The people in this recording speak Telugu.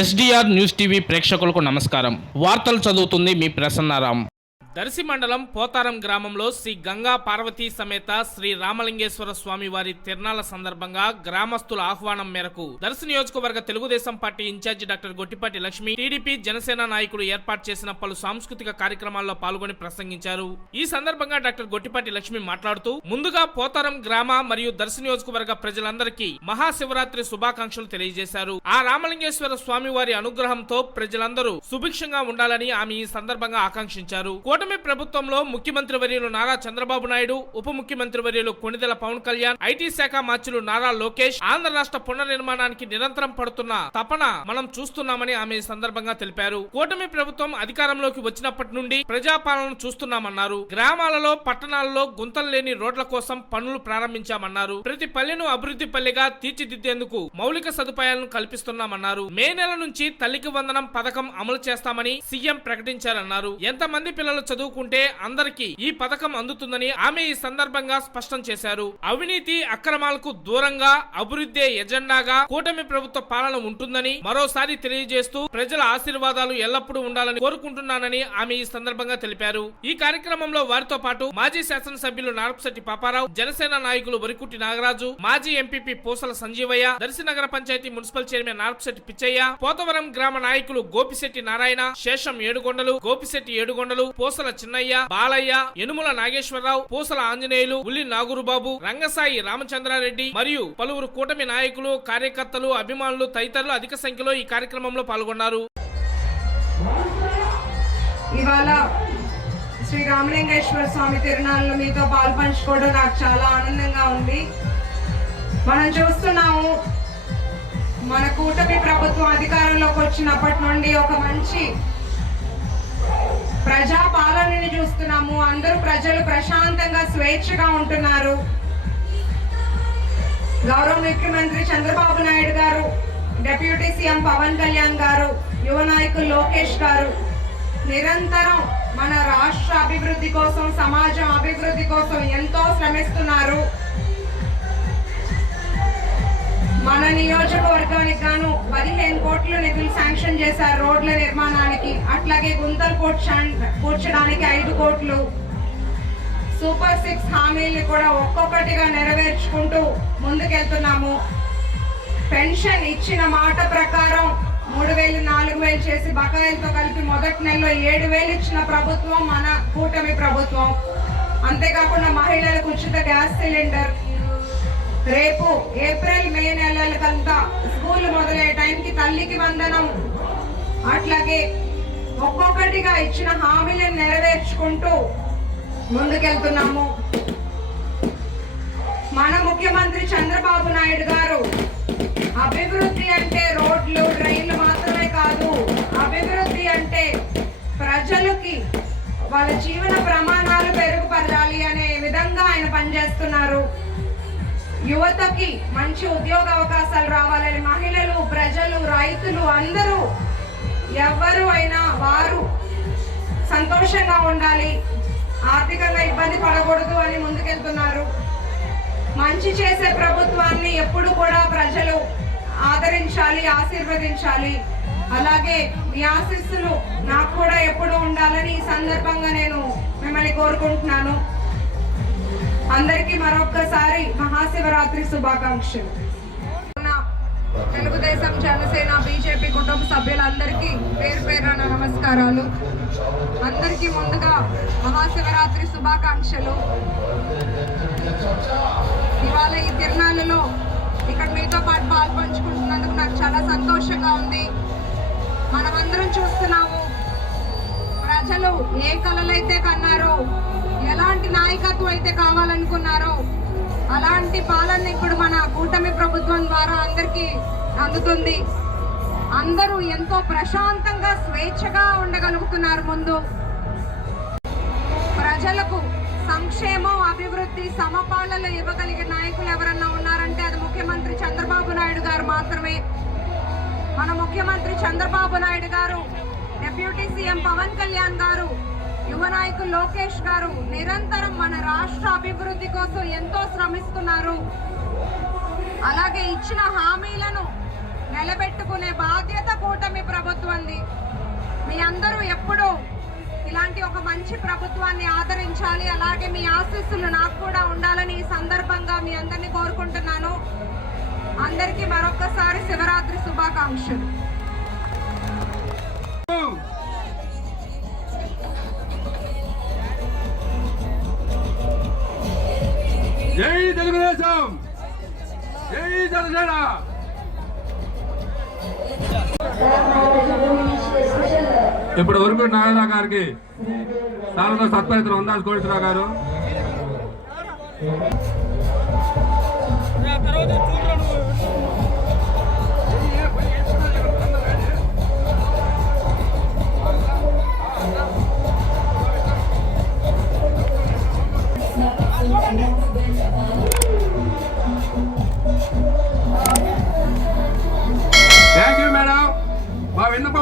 ఎస్డిఆర్ న్యూస్ టీవీ ప్రేక్షకులకు నమస్కారం. వార్తలు చదువుతుంది మీ ప్రసన్నారాం. దర్శి మండలం పోతారం గ్రామంలో శ్రీ గంగా పార్వతీ సమేత శ్రీ రామలింగేశ్వర స్వామి వారి తిరునాళ్ల సందర్భంగా గ్రామస్తుల ఆహ్వానం మేరకు దర్శి నియోజకవర్గ Telugu Desam party incharge doctor Gottipati Lakshmi, TDP Janasena నాయకులు ఏర్పాటు చేసిన పలు సాంస్కృతిక కార్యక్రమాల్లో పాల్గొని ప్రసంగించారు. ఈ సందర్భంగా డాక్టర్ గొట్టిపాటి లక్ష్మి మాట్లాడుతూ, ముందుగా పోతారం గ్రామ మరియు దర్శి నియోజకవర్గ ప్రజలందరికీ మహాశివరాత్రి శుభాకాంక్షలు తెలియజేశారు. ఆ రామలింగేశ్వర స్వామి వారి అనుగ్రహంతో ప్రజలందరూ సుభిక్షంగా ఉండాలని ఆమె ఈ సందర్భంగా ఆకాంక్షించారు. కూటమి ప్రభుత్వంలో ముఖ్యమంత్రి వర్యులు నారా చంద్రబాబు నాయుడు, ఉప ముఖ్యమంత్రి వర్యులు కొణిదెల పవన్ కళ్యాణ్, ఐటీ శాఖ మార్చులు నారా లోకేష్ ఆంధ్ర రాష్ట్ర పునర్నిర్మాణానికి నిరంతరం పడుతున్న తపన మనం చూస్తున్నామని ఆమె ఈ సందర్భంగా తెలిపారు. కూటమి ప్రభుత్వం అధికారంలోకి వచ్చినప్పటి నుండి ప్రజాపాలన చూస్తున్నామన్నారు. గ్రామాలలో, పట్టణాలలో గుంతలు లేని రోడ్ల కోసం పనులు ప్రారంభించామన్నారు. ప్రతి పల్లెను అభివృద్ధి పల్లెగా తీర్చిదిద్దేందుకు మౌలిక సదుపాయాలను కల్పిస్తున్నామన్నారు. మే నెల నుంచి తల్లికి వందనం పథకం అమలు చేస్తామని సీఎం ప్రకటించారన్నారు. ఎంతమంది పిల్లలు చదువుకుంటే అందరికీ ఈ పథకం అందుతుందని ఆమె ఈ సందర్భంగా స్పష్టం చేశారు. అవినీతి అక్రమాలకు దూరంగా అభివృద్ధి ఎజెండాగా కూటమి ప్రభుత్వ పాలన ఉంటుందని మరోసారి తెలియజేస్తూ ప్రజల ఆశీర్వాదాలు ఎల్లప్పుడూ ఉండాలని కోరుకుంటున్నానని ఆమె ఈ సందర్భంగా తెలిపారు. ఈ కార్యక్రమంలో వారితో పాటు మాజీ శాసనసభ్యులు నారపశెట్టి పాపారావు, జనసేన నాయకులు వరికుట్టి నాగరాజు, మాజీ ఎంపీపీ పూసల సంజీవయ్య, దర్శి నగర పంచాయతీ మున్సిపల్ చైర్మన్ నారపశెట్టి పిచ్చయ్య, పోతవరం గ్రామ నాయకులు గోపిశెట్టి నారాయణ, శేషం ఏడుగొండలు, గోపిశెట్టి ఏడుగొండలు, పూసల చిన్నయ్య, బాలయ్య, యనుమల నాగేశ్వరరావు, పూసల ఆంజనేయులు, ఉల్లి నాగురుబాబు, రంగసాయి రామచంద్రారెడ్డి మరియు పలువురు కూటమి నాయకులు, కార్యకర్తలు, అభిమానులు తదితరులు అధిక సంఖ్యలో ఈ కార్యక్రమంలో పాల్గొన్నారు. ఇవాళ శ్రీ రామలింగేశ్వర స్వామి తిరునాళ్ళలో మీతో పాల్పంచుకోవడం నాకు చాలా ఆనందంగా ఉంది. మనం చూస్తున్నాము, మన కూటమి ప్రభుత్వం అధికారంలోకి వచ్చినప్పటి నుండి ఒక మంచి ప్రజా పాలనని చూస్తున్నాము. అందరూ ప్రజలు ప్రశాంతంగా స్వేచ్ఛగా ఉంటున్నారు. గౌరవ ముఖ్యమంత్రి చంద్రబాబు నాయుడు గారు, డిప్యూటీ సీఎం పవన్ కళ్యాణ్ గారు, యువ నాయకులు లోకేష్ గారు నిరంతరం మన రాష్ట్ర అభివృద్ధి కోసం, సమాజం అభివృద్ధి కోసం ఎంతో శ్రమిస్తున్నారు. మన నియోజకవర్గానికి గాను 15 కోట్లు నిధులు శాంక్షన్ చేశారు రోడ్ల నిర్మాణానికి. అట్లాగే గుంతలు పూడ్చడానికి 5 కోట్లు. సూపర్ 6 హామీల్ని కూడా ఒక్కొక్కటిగా నెరవేర్చుకుంటూ ముందుకెళ్తున్నాము. పెన్షన్ ఇచ్చిన మాట ప్రకారం 3,000 4,000 చేసి బకాయిలతో కలిపి మొదటి నెలలో 7,000 ఇచ్చిన ప్రభుత్వం మన కూటమి ప్రభుత్వం. అంతేకాకుండా మహిళలకు ఉచిత గ్యాస్ సిలిండర్, రేపు ఏప్రిల్ మే నెలలకంతా స్కూల్ మొదలయ్యే టైంకి తల్లికి వందనం, అట్లాగే ఒక్కొక్కటిగా ఇచ్చిన హామీలను నెరవేర్చుకుంటూ ముందుకెళ్తున్నాము. మన ముఖ్యమంత్రి చంద్రబాబు నాయుడు గారు అభివృద్ధి అంటే రోడ్లు, రైళ్లు మాత్రమే కాదు, అభివృద్ధి అంటే ప్రజలకి వాళ్ళ జీవన ప్రమాణాలు మెరుగుపరచాలి అనే విధంగా ఆయన పనిచేస్తున్నారు. యువతకి మంచి ఉద్యోగ అవకాశాలు రావాలని, మహిళలు, ప్రజలు, రైతులు అందరూ ఎవరు అయినా వారు సంతోషంగా ఉండాలి, ఆర్థికంగా ఇబ్బంది పడకూడదు అని ముందుకెళ్తున్నారు. మంచి చేసే ప్రభుత్వాన్ని ఎప్పుడు కూడా ప్రజలు ఆదరించాలి, ఆశీర్వదించాలి. అలాగే మీ ఆశీస్సులు నాకు కూడా ఎప్పుడు ఉండాలని ఈ సందర్భంగా నేను మిమ్మల్ని కోరుకుంటున్నాను. అందరికీ మరొక్కసారి మహాశివరాత్రి శుభాకాంక్షలు. తెలుగుదేశం, జనసేన, బీజేపీ కుటుంబ సభ్యులందరికీ పేరు పేరున నమస్కారాలు. అందరికీ ముందుగా మహాశివరాత్రి శుభాకాంక్షలు. ఇవాళ ఈ తిరునాళ్ళలో ఇక్కడ మీతో పాటు పాల్పంచుకుంటున్నందుకు నాకు చాలా సంతోషంగా ఉంది. మనమందరం చూస్తున్నాము, ప్రజలు ఏ కలలైతే కన్నారో, ఎలాంటి నాయకత్వం అయితే కావాలనుకున్నారో అలాంటి పాలన ఇప్పుడు మన కూటమి ప్రభుత్వం ద్వారా అందరికీ అందుతుంది. అందరూ ఎంతో ప్రశాంతంగా, స్వేచ్ఛగా ఉండగలుగుతున్నారు. ముందు ప్రజలకు సంక్షేమం, అభివృద్ధి, సమపాలన ఇవ్వగలిగే నాయకులు ఎవరన్నా ఉన్నారంటే అది ముఖ్యమంత్రి చంద్రబాబు నాయుడు గారు మాత్రమే. మన ముఖ్యమంత్రి చంద్రబాబు నాయుడు గారు, డిప్యూటీ సీఎం పవన్ కళ్యాణ్ గారు యువ నాయకులు లోకేష్ గారు నిరంతరం మన రాష్ట్ర అభివృద్ధి కోసం ఎంతో శ్రమిస్తున్నారు. అలాగే ఇచ్చిన హామీలను నిలబెట్టుకునే బాధ్యత కూటమి ప్రభుత్వంది. మీ అందరూ ఎప్పుడూ ఇలాంటి ఒక మంచి ప్రభుత్వాన్ని ఆదరించాలి. అలాగే మీ ఆశీస్సులు నాకు కూడా ఉండాలని ఈ సందర్భంగా మీ అందరినీ కోరుకుంటున్నాను. అందరికీ మరొకసారి శివరాత్రి శుభాకాంక్షలు. జై తెలుగుదేశం, జై జనసేన. ఇప్పటి వరకు నాగరావు గారికి సారథ సత్పరిత్ర ఉందాల్సి కోటేశ్వరరావు గారు. తర్వాత చూడరా నువ్వు.